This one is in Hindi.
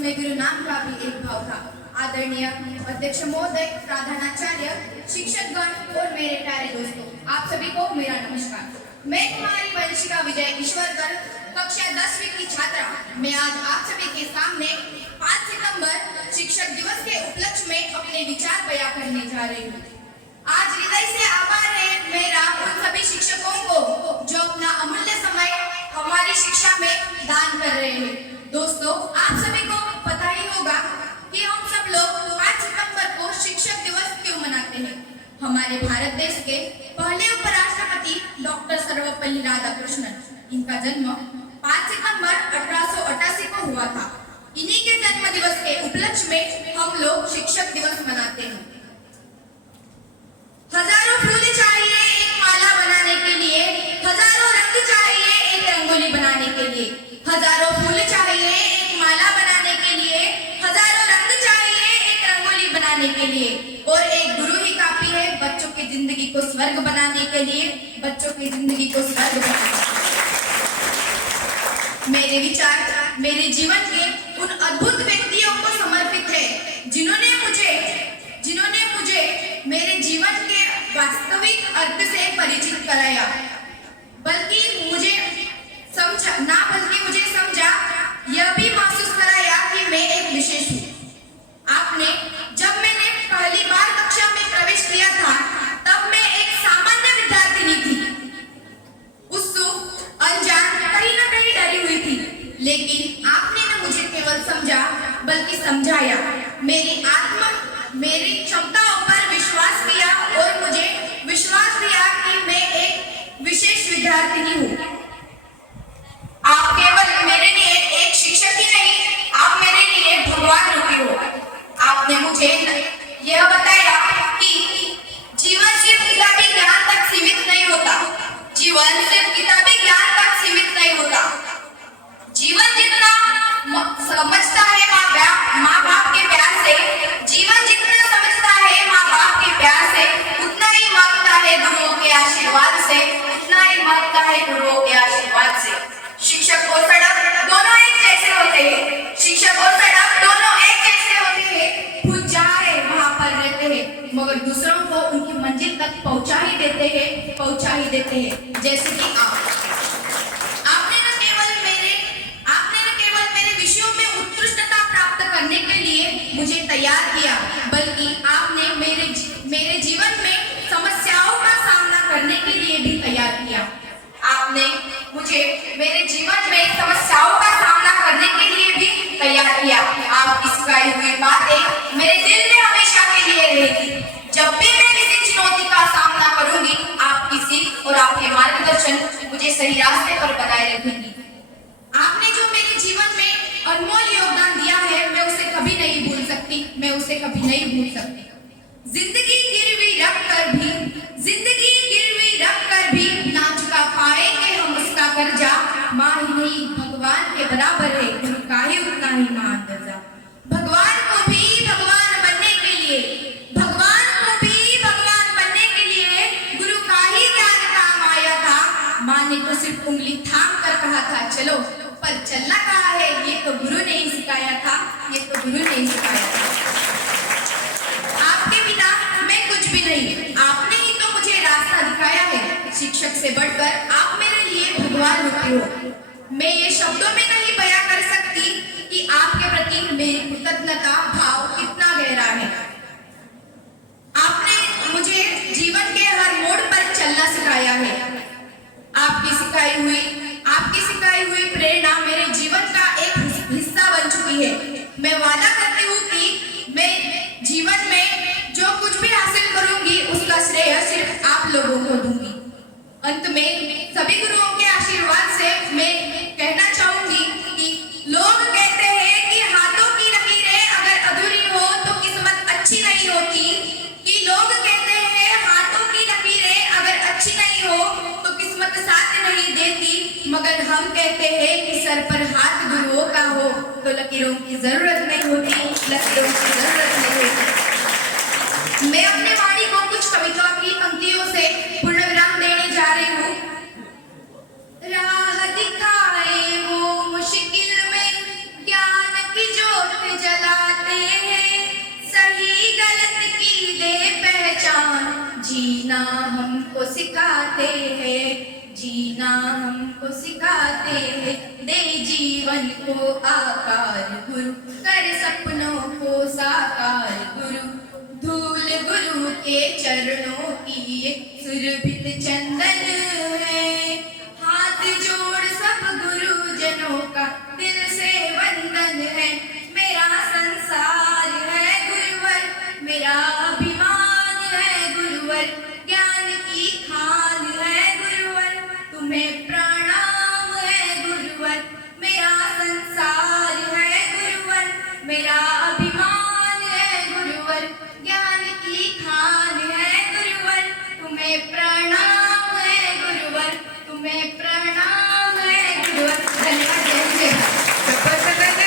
उसमें गुरु नाम का भी एक भाव था। आदरणीय अध्यक्ष महोदय, प्रधानाचार्य, शिक्षकगण और मेरे प्यारे दोस्तों, आप सभी को मेरा नमस्कार। मैं तुम्हारी वंशिका विजय ईश्वरकर, कक्षा 10वीं की छात्रा। मैं आज आप सभी के सामने 5 सितंबर शिक्षक दिवस के उपलक्ष्य में अपने विचार बयां करने जा रही हूँ। आज हृदय से आभार है मेरा उन सभी शिक्षकों को जो अपना अमूल्य समय हमारी शिक्षा में दान कर रहे हैं। दोस्तों, आप सभी को पता ही होगा कि हम सब लोग 5 सितंबर को शिक्षक दिवस क्यों मनाते हैं। हमारे भारत देश के पहले उपराष्ट्रपति डॉक्टर सर्वपल्ली राधाकृष्णन, इनका जन्म 5 सितंबर 1888 को हुआ था। इन्हीं के जन्म दिवस के उपलक्ष्य में हम लोग शिक्षक दिवस मनाते हैं। हजारों फूल चाहिए एक माला बनाने के लिए, हजारों रंग चाहिए एक रंगोली बनाने के लिए, हजारों फूल चाहिए एक माला बनाने के लिए, हजारों रंग चाहिए एक रंगोली बनाने के लिए, और एक गुरु ही काफी है बच्चों की जिंदगी को स्वर्ग बनाने के लिए, बच्चों की जिंदगी को स्वर्ग बनाने। मेरे विचार मेरे जीवन के उन अद्भुत व्यक्तियों को समर्पित है जिन्होंने मुझे मेरे जीवन के वास्तविक अर्थ से परिचित कराया, बल्कि मुझे समझा, यह भी महसूस कराया कि मैं एक विशेष हूँ। जब मैंने पहली बार कक्षा में प्रवेश किया था, तब मैं एक सामान्य विद्यार्थिनी थी, उत्सुक, अनजान, कहीं न कहीं डरी हुई थी। लेकिन आपने न मुझे केवल समझा बल्कि समझाया, मेरी क्षमताओं पर विश्वास किया और मुझे विश्वास दिया कि मैं एक विशेष विद्यार्थिनी हूँ। आप केवल मेरे लिए एक शिक्षक ही नहीं, आप मेरे लिए भगवान रूपी हो। आपने मुझे यह बताया कि जीवन सिर्फ किताबी ज्ञान तक सीमित नहीं होता। जीवन सिर्फ किताबी ज्ञान तक सीमित नहीं होता। जीवन जितना समझता है माँ बाप के प्यार से, जीवन जितना समझता है माँ बाप के प्यार से, उतना ही मांगता है गुरुओं के आशीर्वाद से, उतना ही मांगता है गुरुओं के आशीर्वाद से। शिक्षक और सड़क दोनों एक जैसे होते हैं। शिक्षक और सड़क दोनों एक जैसे होते हैं। खुद जहाँ है वहाँ पर रहते हैं, मगर दूसरों को उनकी मंजिल तक पहुँचा ही देते हैं। जैसे कि आपने न केवल मेरे विषयों में उत्कृष्टता प्राप्त करने के लिए मुझे तैयार किया, बल्कि आपने मेरे जीवन में समस्याओं का सामना करने के लिए भी तैयार किया। आपने मुझे मेरे जीवन में समस्याओं का सामना करने के लिए भी तैयार किया। आपकी सिखाई हुई बातें मेरे दिल में हमेशा के लिए रहेगी। जब भी मैं किसी चुनौती का सामना करूंगी, आपकी सीख और आपके मार्गदर्शन मुझे सही रास्ते पर बनाए रखेंगी। आपने जो मेरे जीवन में अनमोल योगदान दिया है, मैं उसे कभी नहीं भूल सकती। जिंदगी गिरवी रख कर भी ना चुका पाएंगे हम उसका कर्जा। माँ ही नहीं भगवान के बराबर है, गुरु का ही उतना ही महान दर्जा। भगवान को भी भगवान बनने के लिए गुरु का ही ज्ञान काम आया था। माँ ने तो सिर्फ उंगली थाम कर कहा था चलो, पर चलना कहा है ये तो गुरु ने ही सिखाया था। आपके बिना मैं कुछ भी नहीं, आपने ही तो मुझे रास्ता दिखाया है। शिक्षक से बढ़कर आप मेरे लिए भगवान रूपी हो। मैं ये शब्दों में नहीं बयां कर सकती कि आपके प्रति मेरी कृतज्ञता भाव कितना गहरा है। आपने मुझे जीवन के हर मोड़ पर चलना सिखाया है। आपकी सिखाई हुई प्रेरणा मेरे जीवन का एक हिस्सा बन चुकी है। मैं वादा करती हूँ कि मैं जीवन में जो कुछ भी हासिल करूंगी, उसका श्रेय सिर्फ आप लोगों को दूंगी। अंत में सभी गुरुओं के आशीर्वाद से मैं कहना चाहूंगी कि लोग कहते हैं कि हाथों की लकीरें अगर अधूरी हो तो किस्मत अच्छी नहीं होती। साथ नहीं देती, मगर हम कहते हैं कि सर पर हाथ गुरुओं का हो तो लकीरों की जरूरत नहीं होती। मैं अपने वाणी को कुछ कविता की पंक्तियों से पूर्ण विराम देने जा रही हूँ। राह दिखाए वो मुश्किल में ज्ञान की ज्योति जीना हमको सिखाते हैं, जीना हमको सिखाते हैं। दे जीवन को आकार गुरु, कर सपनों को साकार गुरु। धूल गुरु के चरणों की, सुरभित चंदन